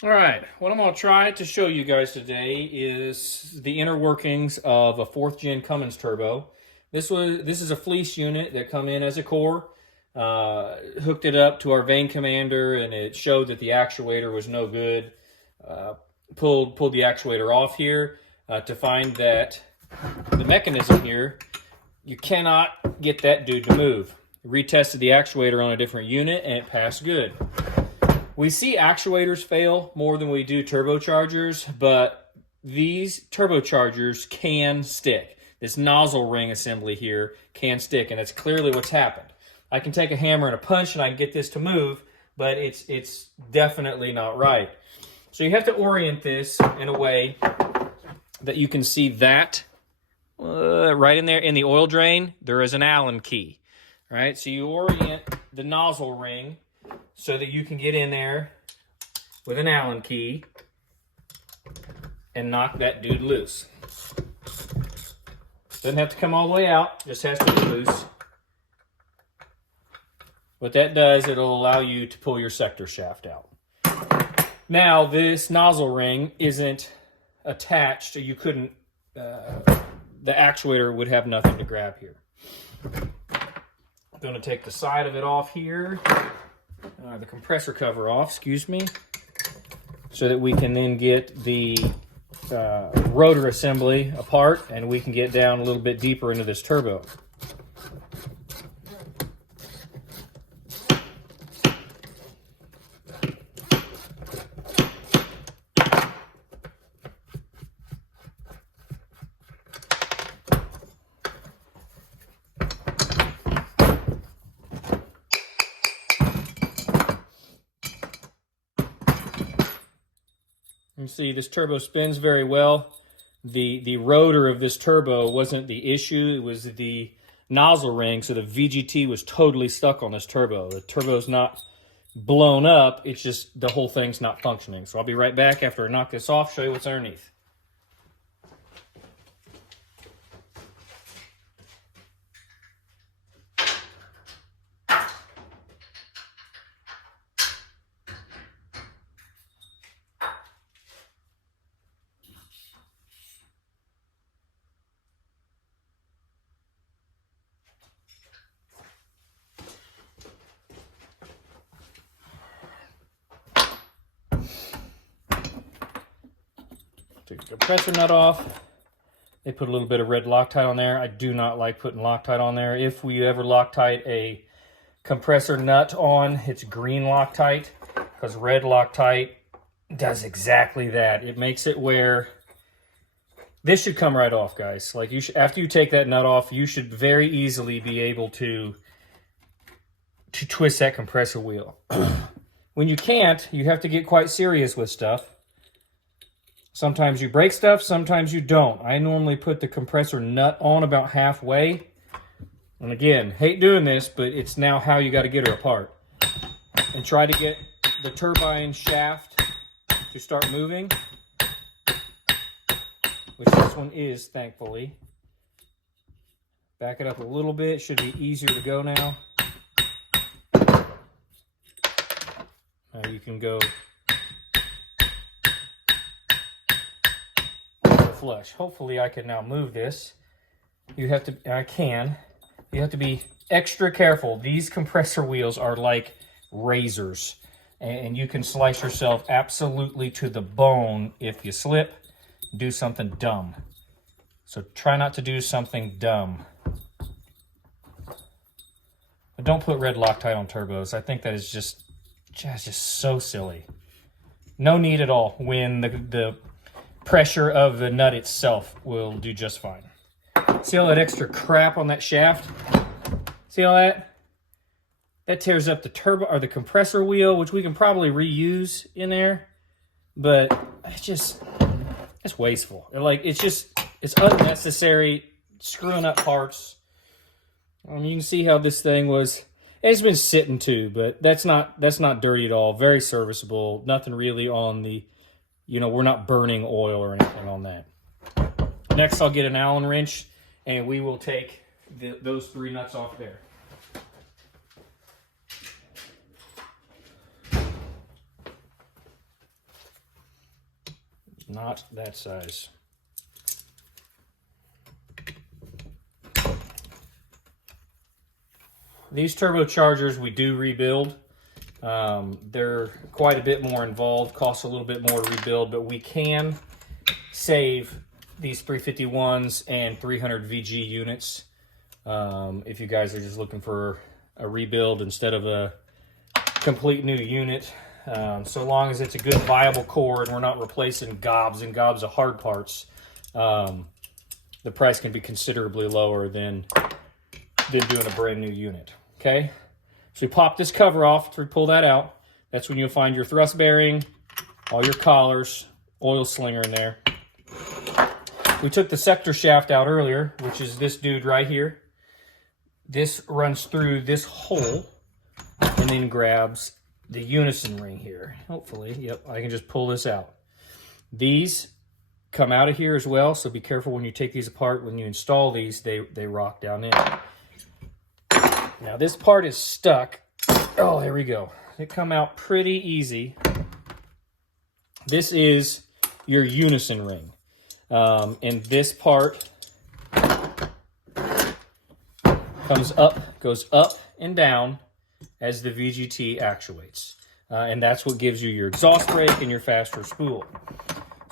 All right, what I'm going to try to show you guys today is the inner workings of a 4th gen Cummins turbo. This is a fleece unit that come in as a core. Hooked it up to our vane commander, and it showed that the actuator was no good. Pulled the actuator off here to find that the mechanism here, you cannot get that dude to move. Retested the actuator on a different unit, and it passed good. We see actuators fail more than we do turbochargers, but these turbochargers can stick. This nozzle ring assembly here can stick, and that's clearly what's happened. I can take a hammer and a punch and I can get this to move, but it's definitely not right. So you have to orient this in a way that you can see that right in there in the oil drain, there is an Allen key, right? So you orient the nozzle ring so that you can get in there with an Allen key and knock that dude loose. Doesn't have to come all the way out, just has to be loose. What that does, it'll allow you to pull your sector shaft out. Now, this nozzle ring isn't attached, so you couldn't, the actuator would have nothing to grab here. I'm going to take the side of it off here. The compressor cover off, excuse me, so that we can then get the rotor assembly apart and we can get down a little bit deeper into this turbo. You see this turbo spins very well. The rotor of this turbo wasn't the issue, it was the nozzle ring, so the VGT was totally stuck on this turbo. The turbo's not blown up, it's just the whole thing's not functioning. So I'll be right back after I knock this off, show you what's underneath. Take the compressor nut off. They put a little bit of red Loctite on there. I do not like putting Loctite on there. If we ever Loctite a compressor nut on, it's green Loctite, because red Loctite does exactly that. It makes it where this should come right off, guys. Like you should, after you take that nut off, you should very easily be able to twist that compressor wheel. When you can't, you have to get quite serious with stuff. Sometimes you break stuff, sometimes you don't. I normally put the compressor nut on about halfway. And again, hate doing this, but it's now how you got to get her apart. And try to get the turbine shaft to start moving, which this one is, thankfully. Back it up a little bit, should be easier to go now. Now you can go flush. Hopefully I can now move this. You have to, I can. You have to be extra careful. These compressor wheels are like razors, and you can slice yourself absolutely to the bone if you slip, do something dumb. So try not to do something dumb. But don't put red Loctite on turbos. I think that is just so silly. No need at all when the pressure of the nut itself will do just fine. See all that extra crap on that shaft? See all that? That tears up the turbo or the compressor wheel, which we can probably reuse in there, but it's wasteful. Like it's unnecessary, screwing up parts. You can see how this thing was. It's been sitting too, but that's not dirty at all. Very serviceable. Nothing really on the, we're not burning oil or anything on that. Next, I'll get an Allen wrench, and we will take those 3 nuts off there. It's not that size. These turbochargers we do rebuild. They're quite a bit more involved, cost a little bit more to rebuild, but we can save these 351s and 300 VG units if you guys are just looking for a rebuild instead of a complete new unit. So long as it's a good viable core and we're not replacing gobs and gobs of hard parts, the price can be considerably lower than doing a brand new unit. Okay, so you pop this cover off to pull that out. That's when you'll find your thrust bearing, all your collars, oil slinger in there. We took the sector shaft out earlier, which is this dude right here. This runs through this hole and then grabs the unison ring here. Hopefully, yep, I can just pull this out. These come out of here as well, so be careful when you take these apart. When you install these, they rock down in. Now this part is stuck. Oh, there we go. They come out pretty easy. This is your unison ring. And this part goes up and down as the VGT actuates. And that's what gives you your exhaust brake and your faster spool.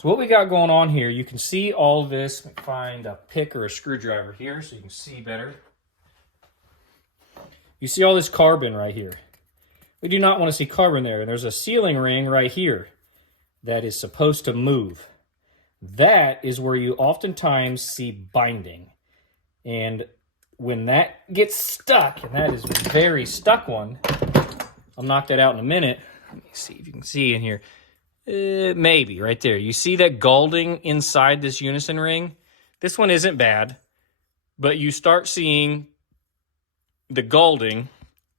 So what we got going on here, you can see all of this. Find a pick or a screwdriver here so you can see better. You see all this carbon right here. We do not want to see carbon there. And there's a sealing ring right here that is supposed to move. That is where you oftentimes see binding. And when that gets stuck, and that is a very stuck one, I'll knock that out in a minute. Let me see if you can see in here. Maybe right there. You see that galding inside this unison ring? This one isn't bad, but you start seeing the galding,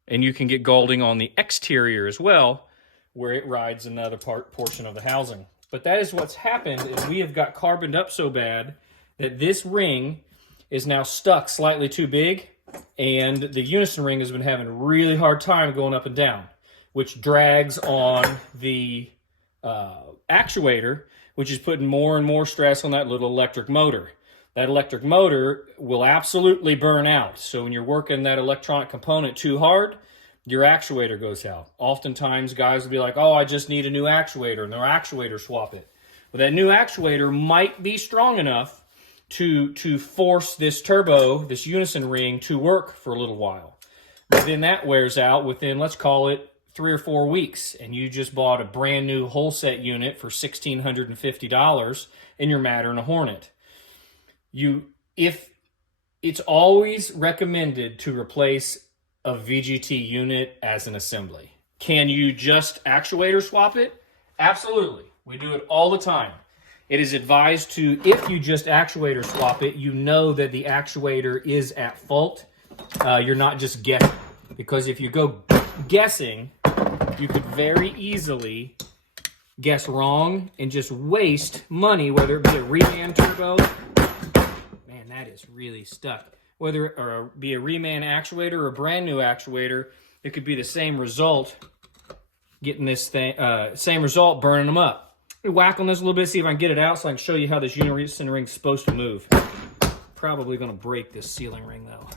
and you can get galding on the exterior as well, where it rides another portion of the housing. But that is what's happened, is we have got carboned up so bad that this ring is now stuck slightly too big, and the unison ring has been having a really hard time going up and down, which drags on the actuator, which is putting more and more stress on that little electric motor. That electric motor will absolutely burn out. So when you're working that electronic component too hard, your actuator goes out. Oftentimes guys will be like, oh, I just need a new actuator, and they'll actuator swap it. But that new actuator might be strong enough to force this turbo, this unison ring, to work for a little while. But then that wears out within, let's call it, 3 or 4 weeks, and you just bought a brand new holset unit for $1,650 and you're madder than a hornet. If it's always recommended to replace a VGT unit as an assembly. Can you just actuator swap it? Absolutely. We do it all the time. It is advised to, if you just actuator swap it, you know that the actuator is at fault. You're not just guessing. Because if you go guessing, you could very easily guess wrong and just waste money, whether it be a reman turbo. Man, that is really stuck. Whether it be a reman actuator or a brand new actuator, it could be the same result, getting this thing, same result, burning them up. Let me whack on this a little bit, see if I can get it out so I can show you how this unison ring is supposed to move. Probably going to break this sealing ring though.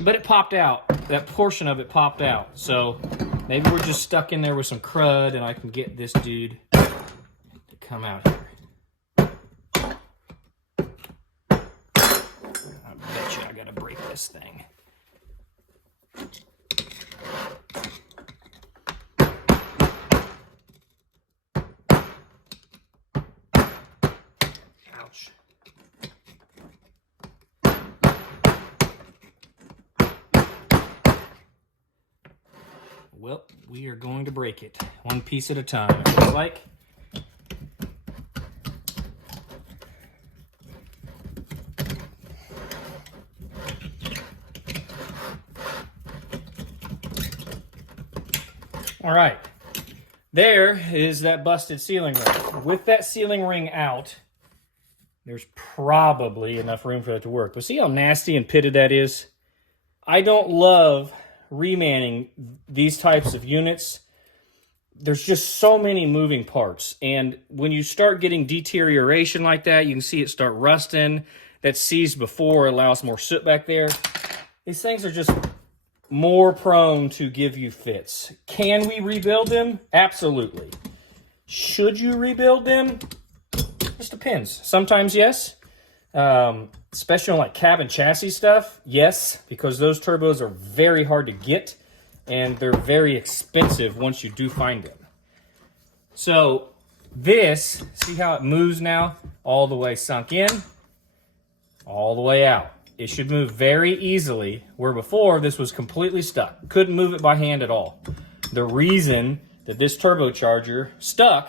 But it popped out. That portion of it popped out. So maybe we're just stuck in there with some crud and I can get this dude to come out here. I bet you I gotta break this thing. Ouch. Well, we are going to break it one piece at a time, it looks like. All right, there is that busted sealing ring. With that sealing ring out, there's probably enough room for it to work. But see how nasty and pitted that is? I don't love remanning these types of units there's just so many moving parts. And when you start getting deterioration like that, you can see it start rusting. That seized before allows more soot back there. These things are just more prone to give you fits. Can we rebuild them? Absolutely. Should you rebuild them? Just depends. Sometimes yes. Especially on like cab and chassis stuff, yes, because those turbos are very hard to get and they're very expensive once you do find them. So this, see how it moves now? All the way sunk in, all the way out. It should move very easily, where before this was completely stuck. Couldn't move it by hand at all. The reason that this turbocharger stuck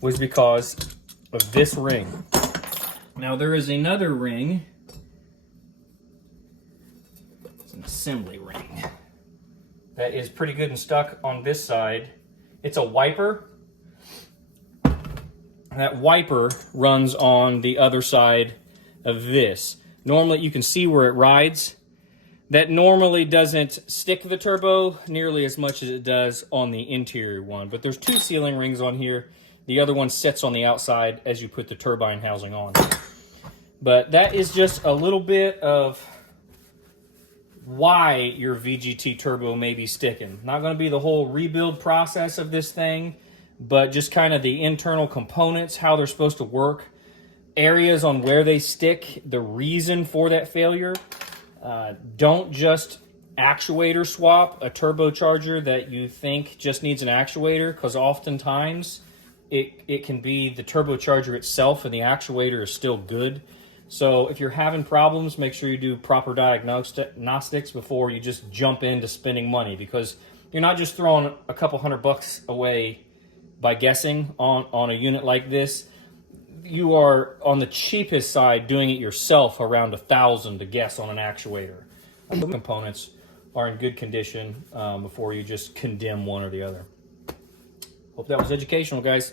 was because of this ring. Now there is another ring. It's an assembly ring that is pretty good and stuck on this side. It's a wiper. That wiper runs on the other side of this. Normally you can see where it rides. That normally doesn't stick the turbo nearly as much as it does on the interior one. But there's 2 sealing rings on here. The other one sits on the outside as you put the turbine housing on. But that is just a little bit of why your VGT turbo may be sticking. Not going to be the whole rebuild process of this thing, but just kind of the internal components, how they're supposed to work, areas on where they stick, the reason for that failure. Don't just actuator swap a turbocharger that you think just needs an actuator, because oftentimes it can be the turbocharger itself and the actuator is still good. So if you're having problems, make sure you do proper diagnostics before you just jump into spending money, because you're not just throwing a couple $100 away by guessing on a unit like this. You are on the cheapest side doing it yourself, around $1,000 to guess on an actuator. The components are in good condition before you just condemn one or the other. Hope that was educational, guys.